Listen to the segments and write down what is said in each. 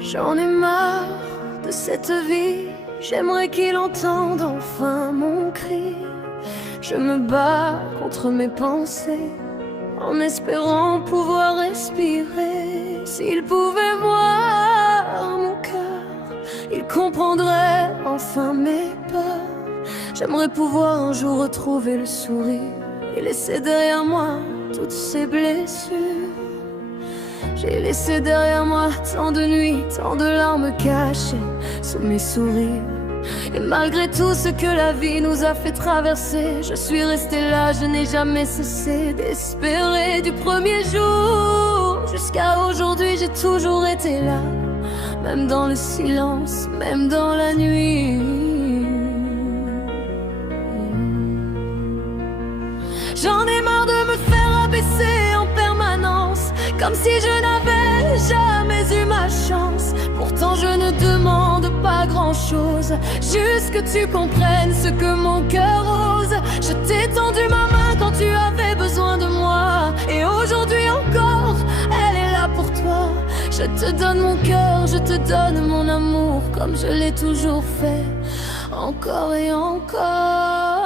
J'en ai marre de cette vie, j'aimerais qu'il entende enfin mon cri. Je me bats contre mes pensées, en espérant pouvoir respirer. S'il pouvait voir mon cœur, il comprendrait enfin mes peurs. J'aimerais pouvoir un jour retrouver le sourire et laisser derrière moi toutes ces blessures. J'ai laissé derrière moi tant de nuits, tant de larmes cachées sous mes sourires. Et malgré tout ce que la vie nous a fait traverser, je suis restée là, je n'ai jamais cessé d'espérer. Du premier jour jusqu'à aujourd'hui, j'ai toujours été là, même dans le silence, même dans la nuit. J'en ai marre de me faire abaisser en permanence, comme si je n'avais jamais eu ma chance. Pourtant je ne demande pas grand-chose, juste que tu comprennes ce que mon cœur ose. Je t'ai tendu ma main quand tu avais besoin de moi, et aujourd'hui encore, elle est là pour toi. Je te donne mon cœur, je te donne mon amour, comme je l'ai toujours fait, encore et encore.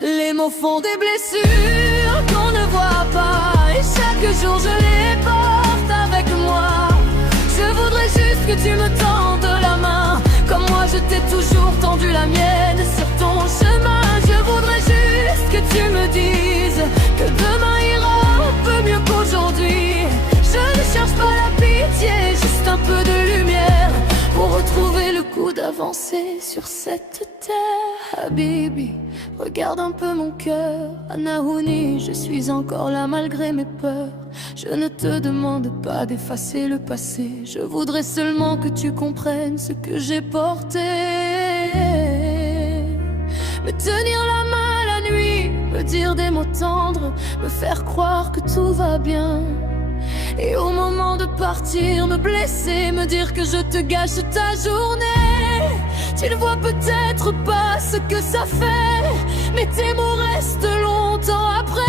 Les mots font des blessures qu'on ne voit pas, et chaque jour je les porte avec moi. Je voudrais juste que tu me tendes la main, comme moi je t'ai toujours tendu la mienne sur ton chemin. Je voudrais juste que tu me dises que demain ira un peu mieux qu'aujourd'hui. Je ne cherche pas la pitié, juste un peu de lumière pour retrouver le goût d'avancer sur cette terre. Habibi, regarde un peu mon cœur. Anahouni, je suis encore là malgré mes peurs. Je ne te demande pas d'effacer le passé, je voudrais seulement que tu comprennes ce que j'ai porté. Me tenir la main la nuit, me dire des mots tendres, me faire croire que tout va bien. Et au moment de partir, me blesser, me dire que je te gâche ta journée. Tu ne vois peut-être pas ce que ça fait, mais tes mots restent longtemps après.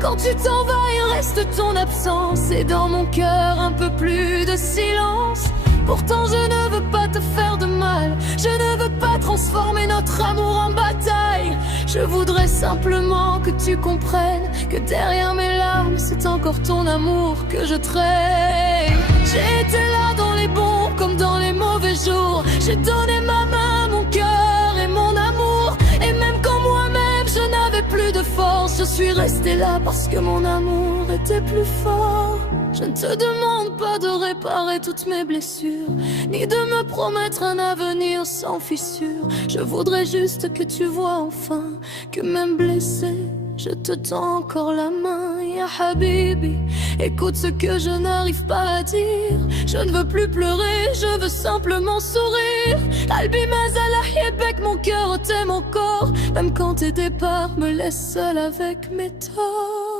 Quand tu t'en vas, il reste ton absence, et dans mon cœur un peu plus de silence. Pourtant je ne veux pas te faire de mal, je ne veux pas transformer notre amour en bataille. Je voudrais simplement que tu comprennes que derrière mes larmes, c'est encore ton amour que je traîne. J'ai été là dans les bons comme dans les mauvais jours, j'ai donné ma main, mon cœur et mon amour. Et même quand moi-même je n'avais plus de force, je suis restée là parce que mon amour était plus fort. Je ne te demande pas de réparer toutes mes blessures, ni de me promettre un avenir sans fissure. Je voudrais juste que tu vois enfin que même blessé, je te tends encore la main. Ya Habibi, écoute ce que je n'arrive pas à dire. Je ne veux plus pleurer, je veux simplement sourire. Albi Mazala Yebek, mon cœur t'aime encore, même quand tes départs me laissent seul avec mes torts.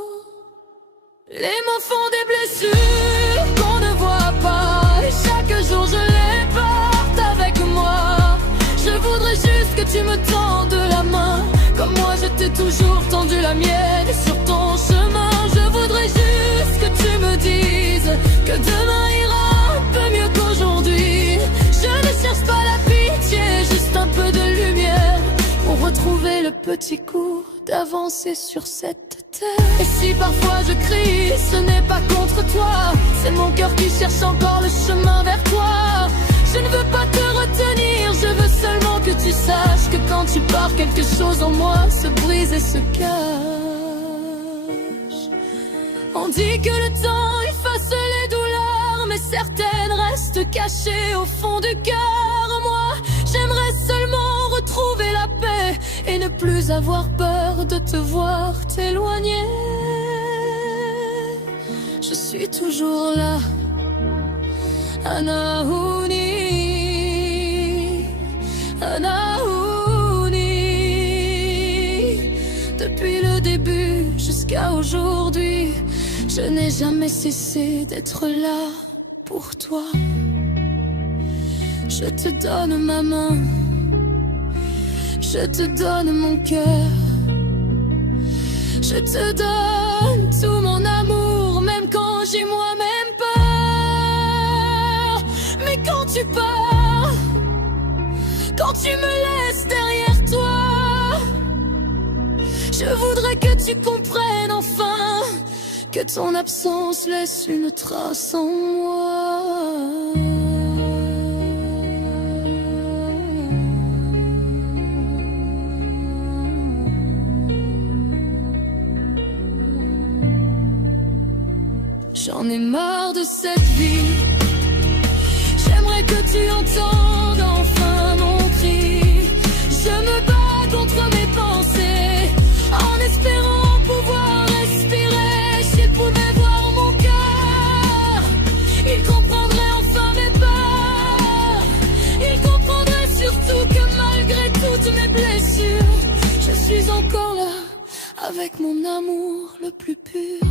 Les mots font des blessures qu'on ne voit pas, et chaque jour je les porte avec moi. Je voudrais juste que tu me tendes la main, comme moi je t'ai toujours tendu la mienne sur ton chemin. Je voudrais juste que tu me dises que demain ira un peu mieux qu'aujourd'hui. Je ne cherche pas la pitié, juste un peu de lumière pour retrouver le petit goût d'avancer sur cette terre. Et si parfois je crie, ce n'est pas contre toi, c'est mon cœur qui cherche encore le chemin vers toi. Je ne veux pas te retenir, je veux seulement que tu saches que quand tu pars, quelque chose en moi se brise et se cache. On dit que le temps efface les douleurs, mais certaines restent cachées au fond du cœur. Moi, j'aimerais seulement retrouver la paix et ne plus avoir peur de te voir t'éloigner. Je suis toujours là, Anahouni, Anahouni. Depuis le début jusqu'à aujourd'hui, je n'ai jamais cessé d'être là pour toi. Je te donne ma main, je te donne mon cœur, je te donne tout mon amour, même quand j'ai moi-même peur. tu pars, quand tu me laisses derrière toi. Je voudrais que tu comprennes enfin que ton absence laisse une trace en moi. J'en ai marre de cette vie. J'aimerais que tu entendes enfin mon cri. Je me bats contre mes pensées en espérant pouvoir respirer. S'il pouvait voir mon cœur, il comprendrait enfin mes peurs. Il comprendrait surtout que malgré toutes mes blessures, je suis encore là avec mon amour le plus pur.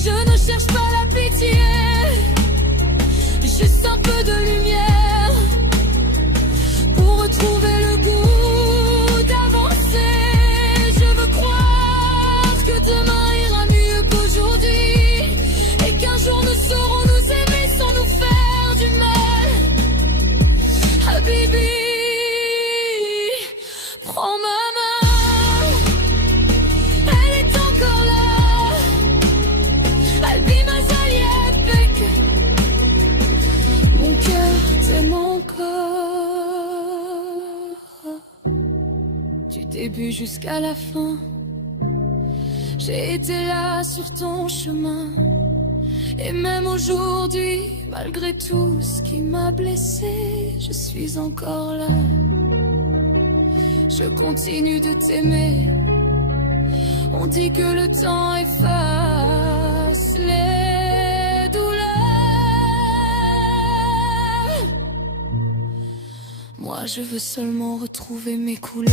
Je ne cherche pas la pitié, juste un peu de lumière pour retrouver le goût d'avancer. Je veux croire que demain ira mieux qu'aujourd'hui et qu'un jour nous saurons nous aimer sans nous faire du mal. Habibi, prends ma main, elle est encore là. Albi Mazaliepek, mon cœur t'aime encore. Du début jusqu'à la fin, j'ai été là sur ton chemin. Et même aujourd'hui, malgré tout ce qui m'a blessé, je suis encore là. Je continue de t'aimer. On dit que le temps efface les douleurs. Moi je veux seulement retrouver mes couleurs.